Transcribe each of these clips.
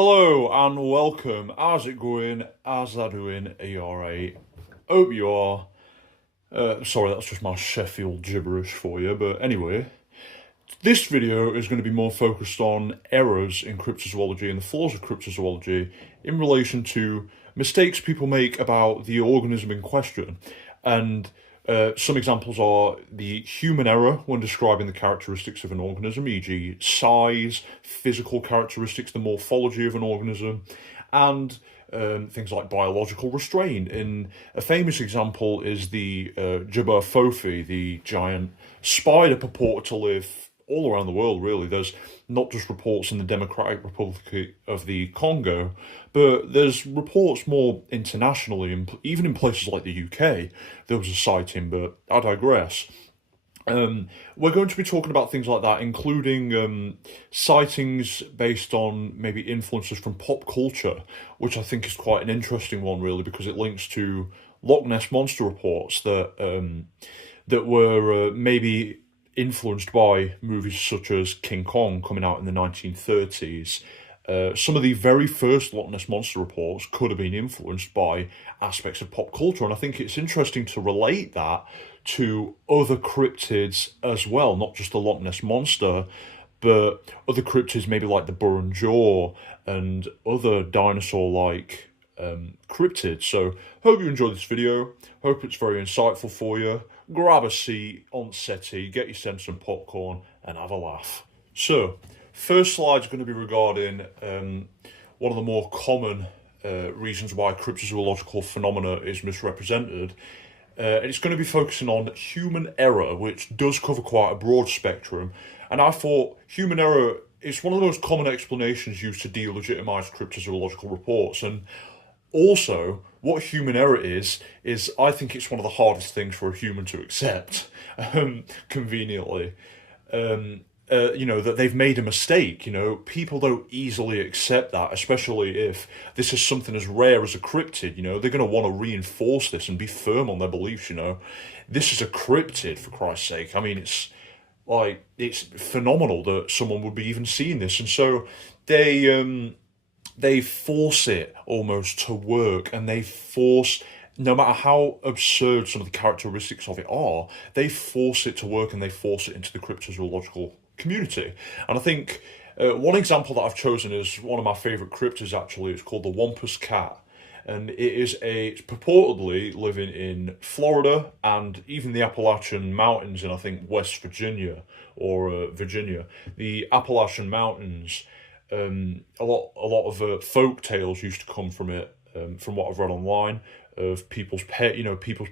Hello and welcome. How's it going? How's that doing? Are you alright? Hope you are. Sorry, that's just my Sheffield gibberish for you. But anyway, this video is going to be more focused on errors in cryptozoology and the flaws of cryptozoology in relation to mistakes people make about the organism in question. And some examples are the human error when describing the characteristics of an organism, e.g. size, physical characteristics, the morphology of an organism, and things like biological restraint. And a famous example is the Jabberwocky, the giant spider purported to live all around the world, really. There's not just reports in the Democratic Republic of the Congo, but there's reports more internationally, and even in places like the UK, there was a sighting, but I digress. We're going to be talking about things like that, including sightings based on maybe influences from pop culture, which I think is quite an interesting one, really, because it links to Loch Ness Monster reports that were maybe influenced by movies such as King Kong coming out in the 1930s. Some of the very first Loch Ness Monster reports could have been influenced by aspects of pop culture, and I think it's interesting to relate that to other cryptids as well, not just the Loch Ness Monster, but other cryptids maybe like the Burren Jaw and other dinosaur-like cryptids. So, hope you enjoy this video. Hope it's very insightful for you. Grab a seat on settee, get yourself some popcorn, and have a laugh. So, first slide's going to be regarding one of the more common reasons why cryptozoological phenomena is misrepresented. And it's going to be focusing on human error, which does cover quite a broad spectrum. And I thought human error is one of the most common explanations used to delegitimize cryptozoological reports. And also, what human error is I think it's one of the hardest things for a human to accept, conveniently. That they've made a mistake. People don't easily accept that, especially if this is something as rare as a cryptid. They're going to want to reinforce this and be firm on their beliefs. This is a cryptid, for Christ's sake. I mean, it's phenomenal that someone would be even seeing this, and so they force it almost to work, and they force, no matter how absurd some of the characteristics of it are, they force it to work, and they force it into the cryptozoological community. And I think one example that I've chosen is one of my favourite cryptids, actually. It's called the Wampus cat, and it's purportedly living in Florida and even the Appalachian Mountains in, I think, West Virginia or Virginia. The Appalachian Mountains, a lot of folk tales used to come from it, from what I've read online, of people's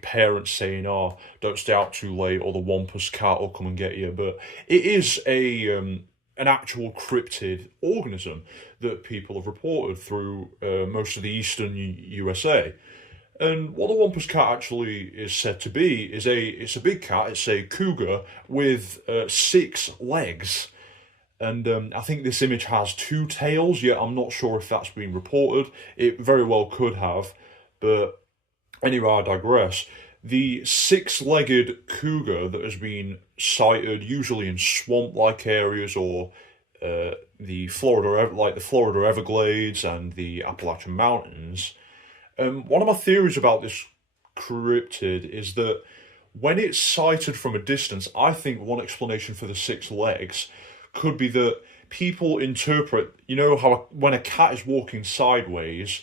parents saying, "Oh, don't stay out too late, or the Wampus cat will come and get you." But it is an actual cryptid organism that people have reported through most of the eastern USA. And what the Wampus cat actually is said to be is it's a big cat. It's a cougar with 6 legs. And I think this image has 2 tails, yet I'm not sure if that's been reported. It very well could have, but anyway, I digress. The 6-legged cougar that has been sighted usually in swamp-like areas or the Florida Everglades and the Appalachian Mountains. One of my theories about this cryptid is that when it's sighted from a distance, I think one explanation for the 6 legs could be that people interpret, how when a cat is walking sideways,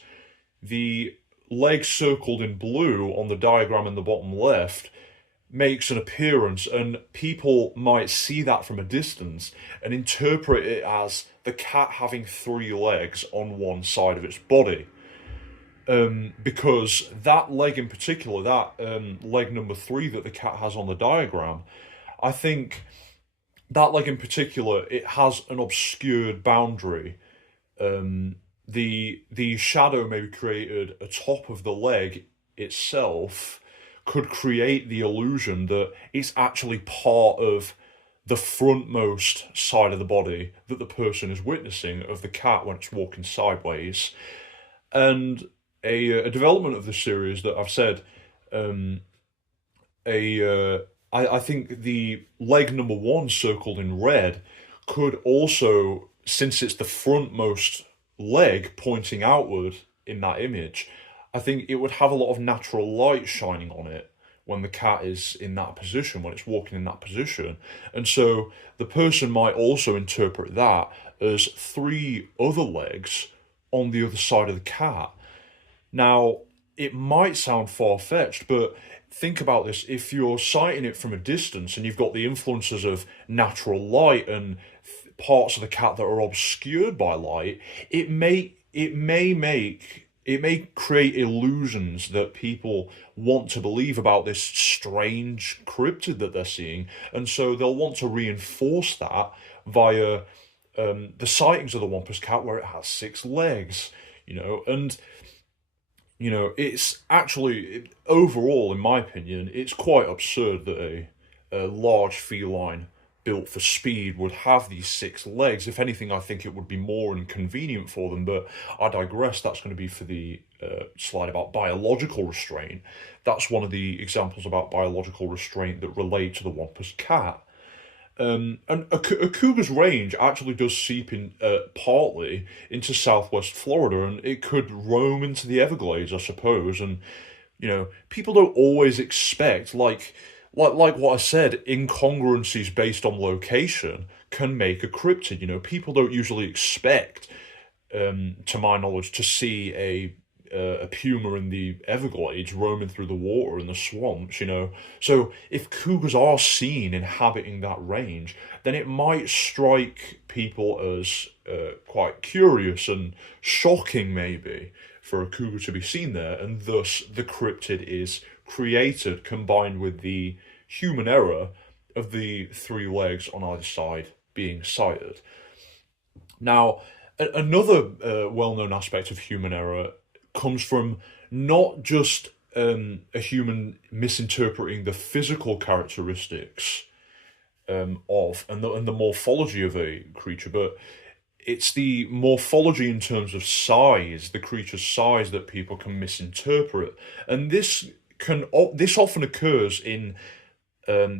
the leg circled in blue on the diagram in the bottom left makes an appearance, and people might see that from a distance and interpret it as the cat having 3 legs on one side of its body. Because that leg in particular, that leg number 3 that the cat has on the diagram, I think that leg in particular, it has an obscured boundary. The shadow maybe created atop of the leg itself could create the illusion that it's actually part of the frontmost side of the body that the person is witnessing of the cat when it's walking sideways. And a development of the series that I've said, I think the leg number 1 circled in red could also, since it's the frontmost leg pointing outward in that image, I think it would have a lot of natural light shining on it when the cat is in that position, when it's walking in that position. And so the person might also interpret that as three other legs on the other side of the cat. Now, it might sound far fetched, but think about this. If you're sighting it from a distance and you've got the influences of natural light and parts of the cat that are obscured by light, it may create illusions that people want to believe about this strange cryptid that they're seeing, and so they'll want to reinforce that via the sightings of the Wampus cat where it has six legs, and it's actually, overall, in my opinion, it's quite absurd that a large feline built for speed would have these six legs. If anything, I think it would be more inconvenient for them, but I digress. That's going to be for the slide about biological restraint. That's one of the examples about biological restraint that relate to the Wampus cat. And a cougar's range actually does seep in partly into southwest Florida, and it could roam into the Everglades, I suppose. And people don't always expect, like what I said, incongruencies based on location can make a cryptid. People don't usually expect, to my knowledge, to see a puma in the Everglades roaming through the water in the swamps, So if cougars are seen inhabiting that range, then it might strike people as quite curious and shocking, maybe, for a cougar to be seen there, and thus the cryptid is created, combined with the human error of the three legs on either side being sighted. Now, another well-known aspect of human error comes from not just a human misinterpreting the physical characteristics of and the morphology of a creature, but it's the morphology in terms of size, the creature's size, that people can misinterpret, and this often occurs in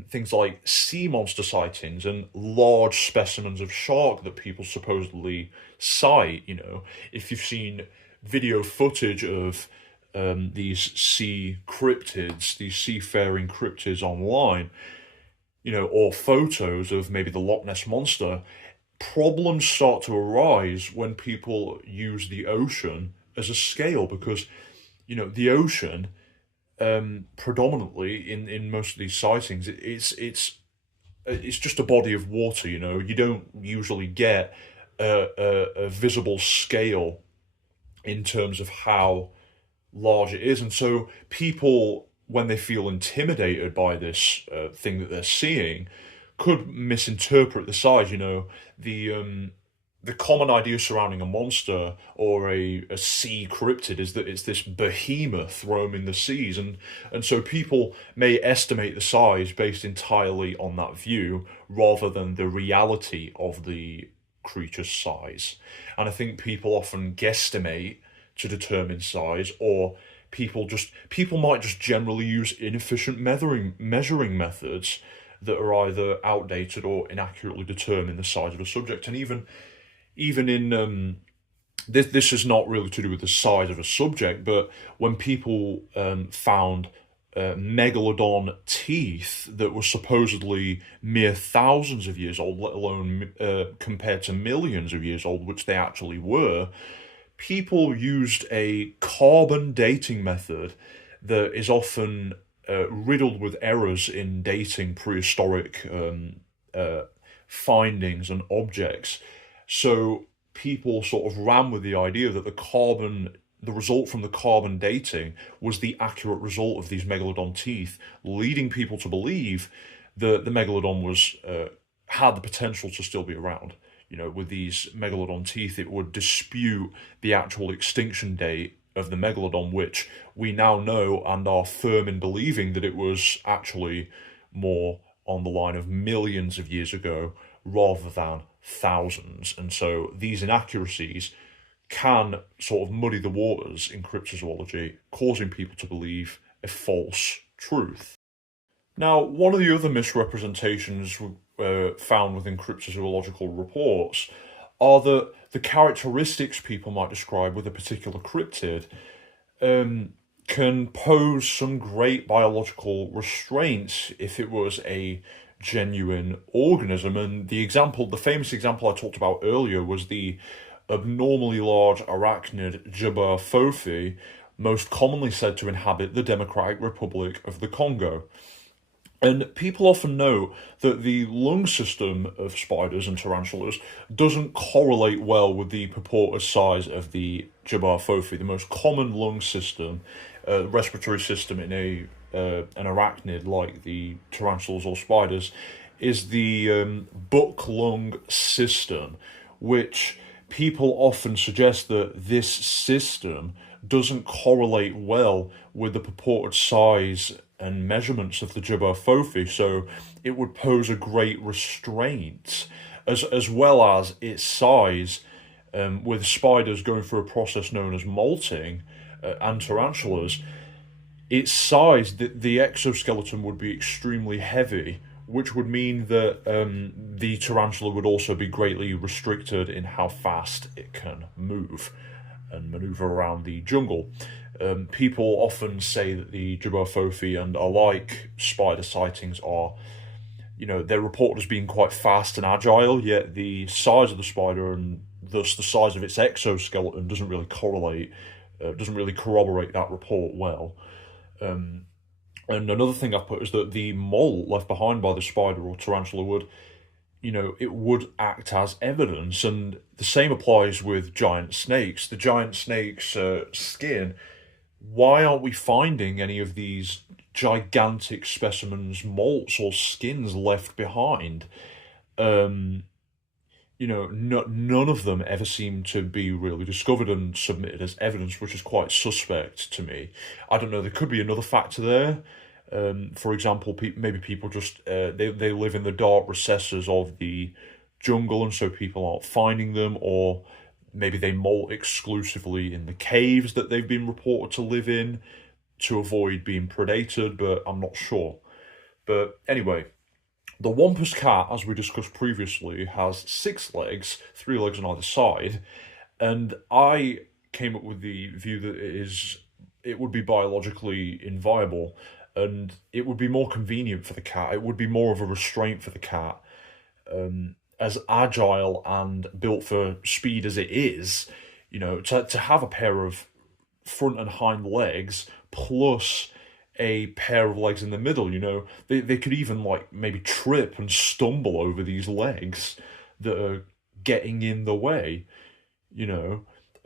things like sea monster sightings and large specimens of shark that people supposedly sight. If you've seen video footage of these sea cryptids, these seafaring cryptids online, or photos of maybe the Loch Ness Monster, problems start to arise when people use the ocean as a scale, because, the ocean, predominantly in most of these sightings, it's just a body of water. You don't usually get a visible scale in terms of how large it is. And so people, when they feel intimidated by this thing that they're seeing, could misinterpret the size. The common idea surrounding a monster or a sea cryptid is that it's this behemoth roaming the seas, and so people may estimate the size based entirely on that view rather than the reality of the creature's size. And I think people often guesstimate to determine size, or people might just generally use inefficient measuring methods that are either outdated or inaccurately determine the size of a subject. And even in this is not really to do with the size of a subject, but when people found megalodon teeth that were supposedly mere thousands of years old, let alone compared to millions of years old, which they actually were, people used a carbon dating method that is often riddled with errors in dating prehistoric findings and objects. So people sort of ran with the idea that the result from the carbon dating was the accurate result of these megalodon teeth, leading people to believe that the megalodon had the potential to still be around. With these megalodon teeth, it would dispute the actual extinction date of the megalodon, which we now know and are firm in believing that it was actually more on the line of millions of years ago rather than thousands. And so these inaccuracies can sort of muddy the waters in cryptozoology, causing people to believe a false truth. Now, one of the other misrepresentations found within cryptozoological reports are that the characteristics people might describe with a particular cryptid can pose some great biological restraints if it was a genuine organism. And the famous example I talked about earlier was the abnormally large arachnid Jabberwocky, most commonly said to inhabit the Democratic Republic of the Congo. And people often note that the lung system of spiders and tarantulas doesn't correlate well with the purported size of the Jabberwocky. The most common lung system, respiratory system in an arachnid like the tarantulas or spiders, is the buck lung system, which people often suggest that this system doesn't correlate well with the purported size and measurements of the Jabberwocky, so it would pose a great restraint, as well as its size, with spiders going through a process known as molting, and tarantulas. Its size, the exoskeleton would be extremely heavy, which would mean that the tarantula would also be greatly restricted in how fast it can move and maneuver around the jungle. People often say that the Jabberwocky and alike spider sightings are, they're reported as being quite fast and agile, yet the size of the spider and thus the size of its exoskeleton doesn't really corroborate that report well. And another thing I've put is that the mold left behind by the spider or tarantula would, it would act as evidence, and the same applies with giant snakes. The giant snake's skin, why aren't we finding any of these gigantic specimens, molts or skins left behind? None of them ever seem to be really discovered and submitted as evidence, which is quite suspect to me. I don't know, there could be another factor there. For example, maybe people just they live in the dark recesses of the jungle, and so people aren't finding them, or maybe they molt exclusively in the caves that they've been reported to live in to avoid being predated, but I'm not sure. But anyway, the Wampus cat, as we discussed previously, has 6 legs, 3 legs on either side, and I came up with the view that it would be biologically inviable, and it would be more convenient for the cat. It would be more of a restraint for the cat. As agile and built for speed as it is, to have a pair of front and hind legs plus a pair of legs in the middle, they could even maybe trip and stumble over these legs that are getting in the way,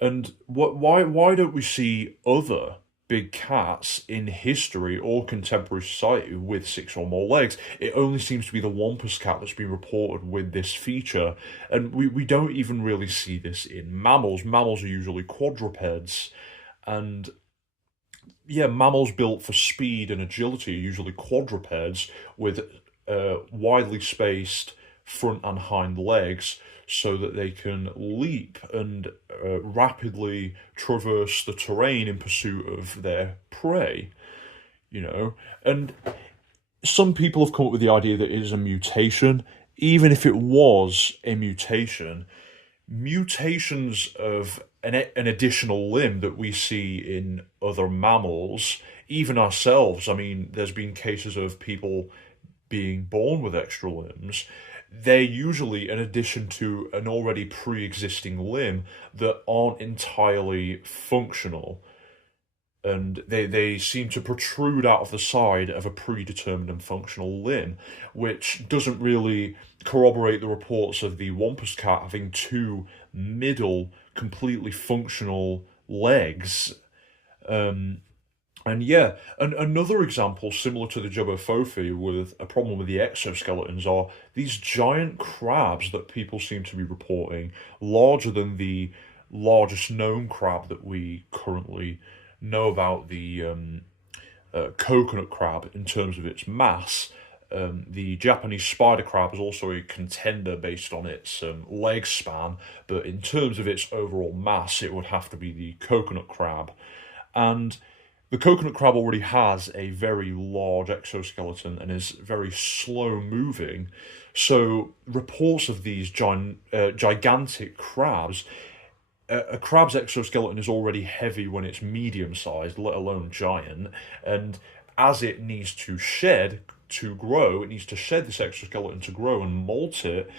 and why don't we see other big cats in history or contemporary society with 6 or more legs? It only seems to be the Wampus cat that's been reported with this feature, and we don't even really see this in mammals. Mammals are usually quadrupeds, and mammals built for speed and agility are usually quadrupeds with widely spaced front and hind legs, so that they can leap and rapidly traverse the terrain in pursuit of their prey, And some people have come up with the idea that it is a mutation. Even if it was a mutation, mutations of an additional limb that we see in other mammals, even ourselves, I mean, there's been cases of people being born with extra limbs. They're usually an addition to an already pre-existing limb that aren't entirely functional, and they seem to protrude out of the side of a predetermined and functional limb, which doesn't really corroborate the reports of the Wampus cat having 2 middle, completely functional legs. And another example similar to the Jabberwocky with a problem with the exoskeletons are these giant crabs that people seem to be reporting, larger than the largest known crab that we currently know about, the coconut crab, in terms of its mass. The Japanese spider crab is also a contender based on its leg span, but in terms of its overall mass, it would have to be the coconut crab. And The coconut crab already has a very large exoskeleton and is very slow moving. So reports of these gigantic crabs, a crab's exoskeleton is already heavy when it's medium sized, let alone giant. And as it needs to shed to grow, it needs to shed this exoskeleton to grow and molt it.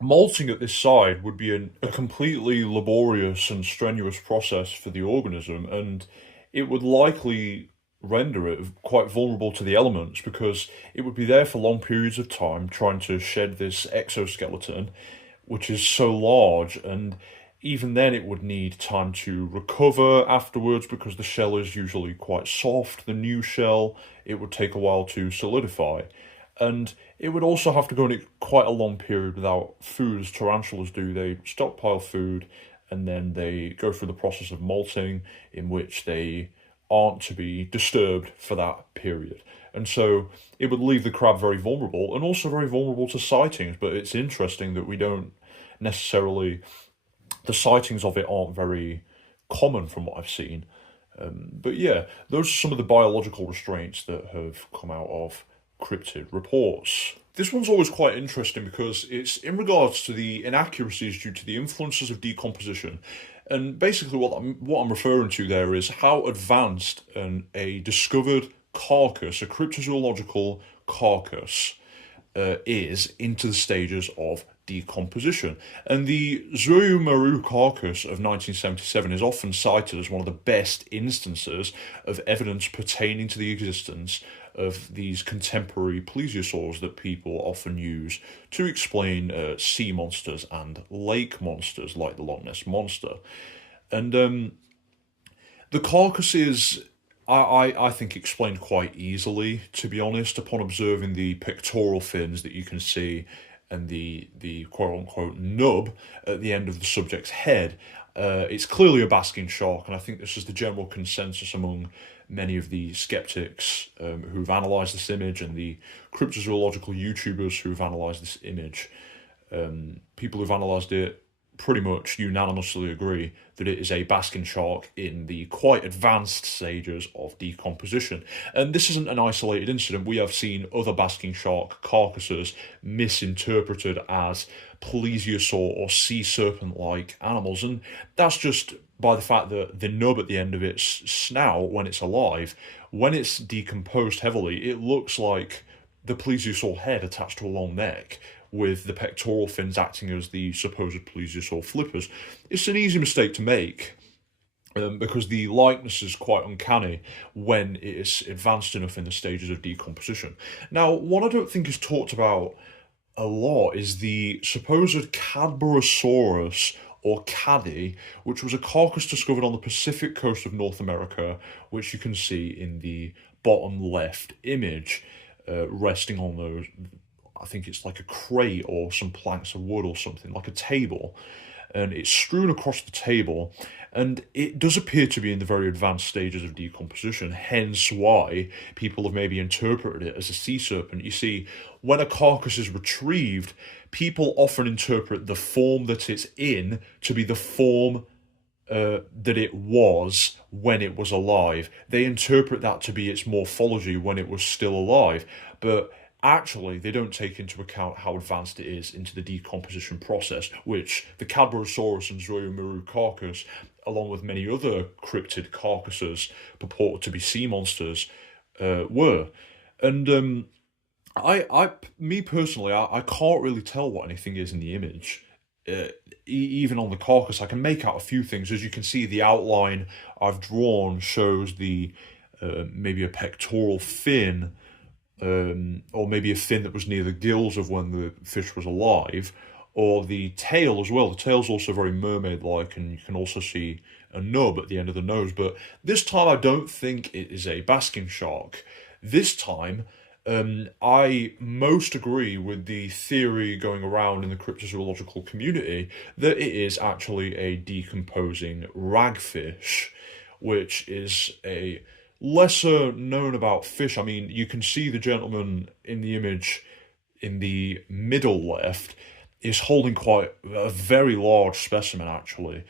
Malting at this side would be a completely laborious and strenuous process for the organism, and it would likely render it quite vulnerable to the elements because it would be there for long periods of time trying to shed this exoskeleton, which is so large, and even then it would need time to recover afterwards because the shell is usually quite soft. The new shell, it would take a while to solidify. And it would also have to go in quite a long period without food, as tarantulas do. They stockpile food and then they go through the process of molting, in which they aren't to be disturbed for that period. And so it would leave the crab very vulnerable and also very vulnerable to sightings. But it's interesting that we don't necessarily, the sightings of it aren't very common from what I've seen. But yeah, those are some of the biological restraints that have come out of cryptid reports. This one's always quite interesting because it's in regards to the inaccuracies due to the influences of decomposition. And basically what I'm referring to there is how advanced a discovered carcass, a cryptozoological carcass, is into the stages of decomposition. And the Zuru carcass of 1977 is often cited as one of the best instances of evidence pertaining to the existence of these contemporary plesiosaurs that people often use to explain sea monsters and lake monsters like the Loch Ness Monster. And the carcass is, I think, explained quite easily, to be honest, upon observing the pectoral fins that you can see and the quote-unquote nub at the end of the subject's head. It's clearly a basking shark, and I think this is the general consensus among many of the skeptics who've analysed this image and the cryptozoological YouTubers who've analysed this image. People who've analysed it pretty much unanimously agree that it is a basking shark in the quite advanced stages of decomposition. And this isn't an isolated incident. We have seen other basking shark carcasses misinterpreted as plesiosaur or sea serpent-like animals, and that's just by the fact that the nub at the end of its snout, when it's alive, when it's decomposed heavily, it looks like the plesiosaur head attached to a long neck, with the pectoral fins acting as the supposed plesiosaur flippers. It's an easy mistake to make because the likeness is quite uncanny when it is advanced enough in the stages of decomposition. Now, what I don't think is talked about a lot is the supposed Cadborosaurus or caddy, which was a carcass discovered on the Pacific coast of North America, which you can see in the bottom left image, resting on those, I think it's like a crate or some planks of wood or something, like a table. And it's strewn across the table, and it does appear to be in the very advanced stages of decomposition, hence why people have maybe interpreted it as a sea serpent. You see, when a carcass is retrieved, people often interpret the form that it's in to be the form that it was when it was alive. They interpret that to be its morphology when it was still alive, but actually, they don't take into account how advanced it is into the decomposition process, which the Cadborosaurus and Zoyomiru carcass, along with many other cryptid carcasses purported to be sea monsters, were. And me personally, I can't really tell what anything is in the image. Even on the carcass, I can make out a few things. As you can see, the outline I've drawn shows the maybe a pectoral fin, or maybe a fin that was near the gills of when the fish was alive, or the tail as well. The tail's also very mermaid-like, and you can also see a nub at the end of the nose. But this time, I don't think it is a basking shark. This time, I most agree with the theory going around in the cryptozoological community that it is actually a decomposing ragfish, which is a lesser known about fish. I mean, you can see the gentleman in the image in the middle left is holding quite a very large specimen, actually.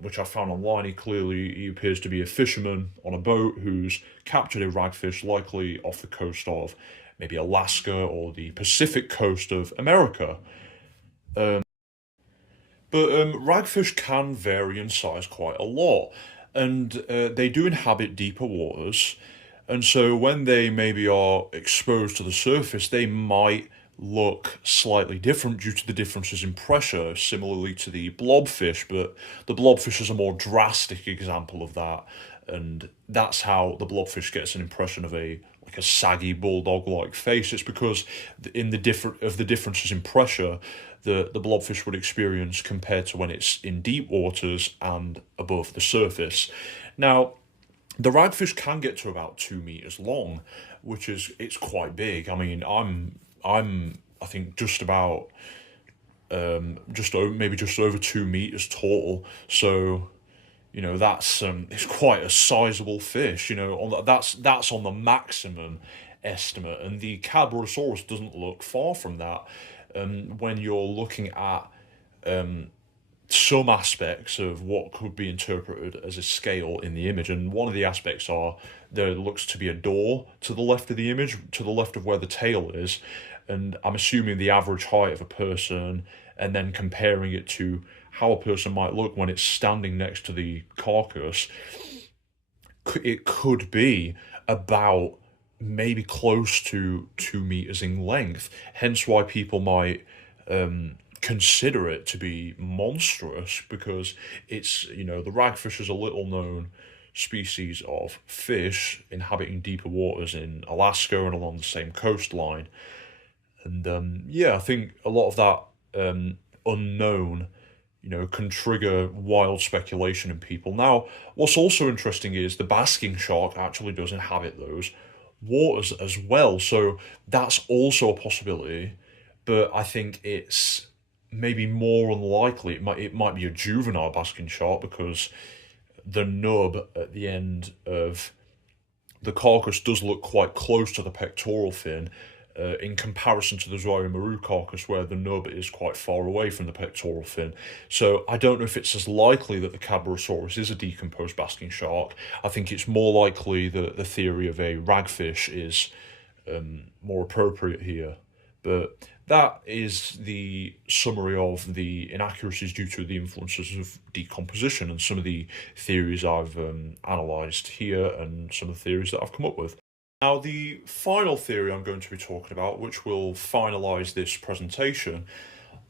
which I found online. He appears to be a fisherman on a boat who's captured a ragfish, likely off the coast of maybe Alaska or the Pacific coast of America. But ragfish can vary in size quite a lot, and they do inhabit deeper waters. And so when they maybe are exposed to the surface, they might look slightly different due to the differences in pressure, similarly to the blobfish. But the blobfish is a more drastic example of that, and that's how the blobfish gets an impression of a like a saggy bulldog-like face. It's because in the differences in pressure the blobfish would experience compared to when it's in deep waters and above the surface. Now, the ragfish can get to about 2 meters long, which is it's quite big. I mean, I think just about maybe just over 2 meters tall. So that's it's quite a sizable fish. That's on the maximum estimate, and the Cadborosaurus doesn't look far from that. When you're looking at some aspects of what could be interpreted as a scale in the image, and one of the aspects are there looks to be a door to the left of the image, to the left of where the tail is, and I'm assuming the average height of a person, and then comparing it to how a person might look when it's standing next to the carcass. It could be about maybe close to 2 meters in length, hence why people might consider it to be monstrous, because it's the ragfish is a little known species of fish inhabiting deeper waters in Alaska and along the same coastline. And yeah, I think a lot of that unknown can trigger wild speculation in people. Now, what's also interesting is the basking shark actually does inhabit those waters as well, so that's also a possibility. But I think it's maybe more unlikely. It might be a juvenile basking shark, because the nub at the end of the carcass does look quite close to the pectoral fin, in comparison to the Zoiomaru carcass, where the nub is quite far away from the pectoral fin. So I don't know if it's as likely that the Cadborosaurus is a decomposed basking shark. I think it's more likely that the theory of a ragfish is more appropriate here. But that is the summary of the inaccuracies due to the influences of decomposition and some of the theories I've analysed here and some of the theories that I've come up with. Now, the final theory I'm going to be talking about, which will finalise this presentation,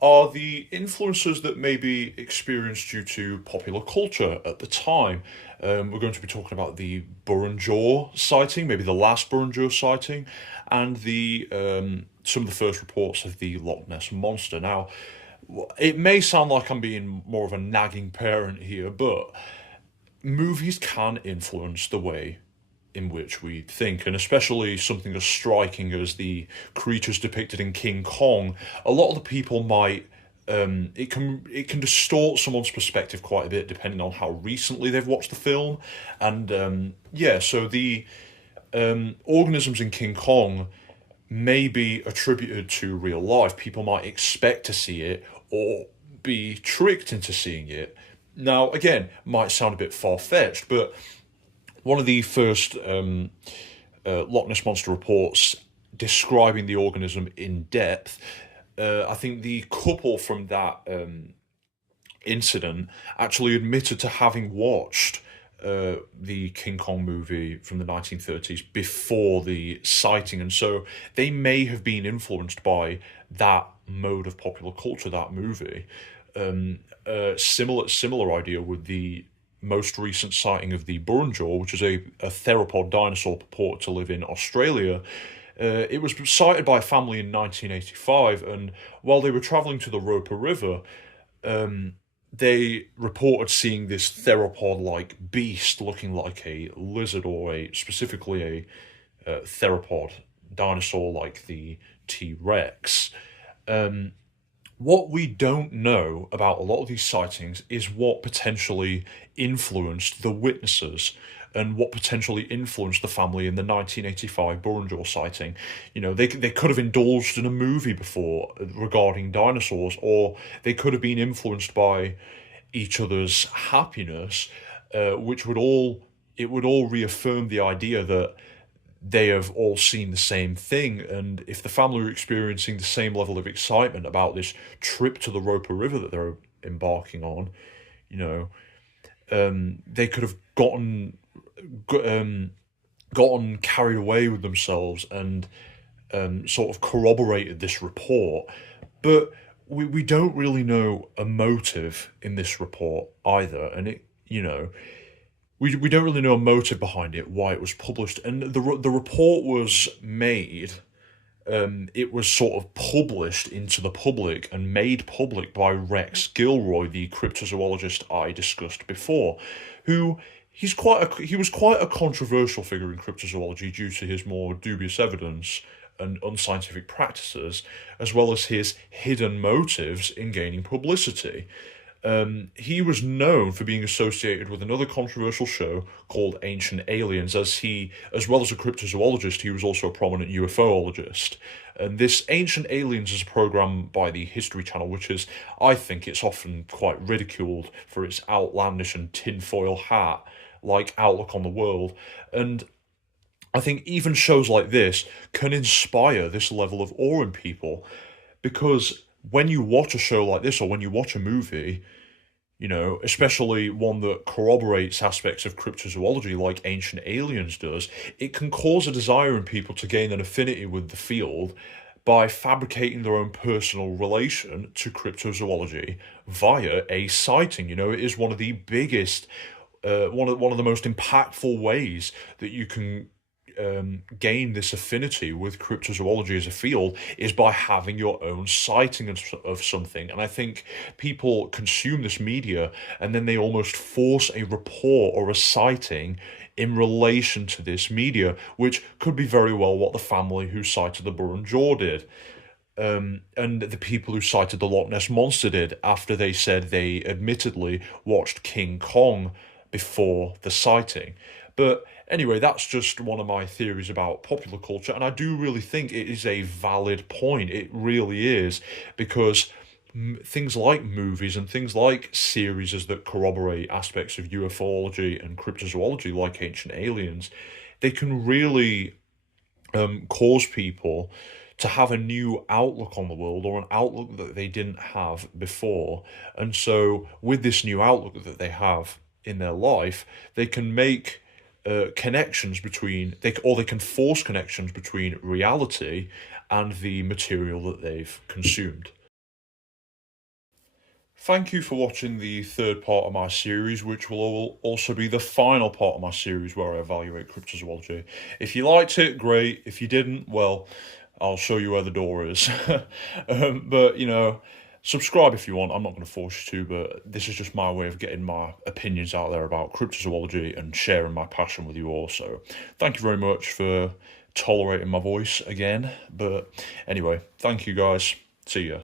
are the influences that may be experienced due to popular culture at the time. We're going to be talking about the Burundjor sighting, maybe the last Burundjor sighting, and the some of the first reports of the Loch Ness Monster. Now, it may sound like I'm being more of a nagging parent here, but movies can influence the way in which we think, and especially something as striking as the creatures depicted in King Kong. A lot of the people might it can distort someone's perspective quite a bit depending on how recently they've watched the film. And yeah, so the organisms in King Kong may be attributed to real life. People might expect to see it or be tricked into seeing it. Now, again, might sound a bit far-fetched, but one of the first Loch Ness Monster reports describing the organism in depth, I think the couple from that incident actually admitted to having watched the King Kong movie from the 1930s before the sighting, and so they may have been influenced by that mode of popular culture, that movie. Similar idea with the most recent sighting of the Burundjor, which is a theropod dinosaur purported to live in Australia. It was sighted by a family in 1985, and while they were travelling to the Roper River, they reported seeing this theropod-like beast looking like a lizard, or specifically a theropod dinosaur like the T-Rex. What we don't know about a lot of these sightings is what potentially influenced the witnesses and what potentially influenced the family in the 1985 Burundjor sighting. They could have indulged in a movie before regarding dinosaurs, or they could have been influenced by each other's happiness, which would all reaffirm the idea that they have all seen the same thing. And if the family are experiencing the same level of excitement about this trip to the Roper River that they're embarking on, you know, they could have gotten carried away with themselves and sort of corroborated this report. But we don't really know a motive in this report either, and we don't really know a motive behind it, why it was published. And the report was made, it was sort of published into the public and made public by Rex Gilroy, the cryptozoologist I discussed before, who he was quite a controversial figure in cryptozoology due to his more dubious evidence and unscientific practices, as well as his hidden motives in gaining publicity. He was known for being associated with another controversial show called Ancient Aliens, as well as a cryptozoologist, he was also a prominent UFOologist. And this Ancient Aliens is a program by the History Channel, which is, I think it's often quite ridiculed for its outlandish and tinfoil hat-like outlook on the world. And I think even shows like this can inspire this level of awe in people, because when you watch a show like this or when you watch a movie, especially one that corroborates aspects of cryptozoology like Ancient Aliens does, it can cause a desire in people to gain an affinity with the field by fabricating their own personal relation to cryptozoology via a sighting. It is one of the biggest, one of the most impactful ways that you can gain this affinity with cryptozoology as a field is by having your own sighting of something. And I think people consume this media and then they almost force a report or a sighting in relation to this media, which could be very well what the family who sighted the Burren Jaw did. And the people who cited the Loch Ness Monster did after they said they admittedly watched King Kong before the sighting. But anyway, that's just one of my theories about popular culture, and I do really think it is a valid point. It really is, because things like movies and things like series that corroborate aspects of ufology and cryptozoology, like Ancient Aliens, they can really cause people to have a new outlook on the world, or an outlook that they didn't have before. And so with this new outlook that they have in their life, they can make connections between, they can force connections between reality and the material that they've consumed. Thank you for watching the third part of my series, which will also be the final part of my series where I evaluate cryptozoology. If you liked it, great. If you didn't, well, I'll show you where the door is. But, subscribe if you want. I'm not going to force you to, but this is just my way of getting my opinions out there about cryptozoology and sharing my passion with you all. So thank you very much for tolerating my voice again. But anyway, thank you guys. See ya.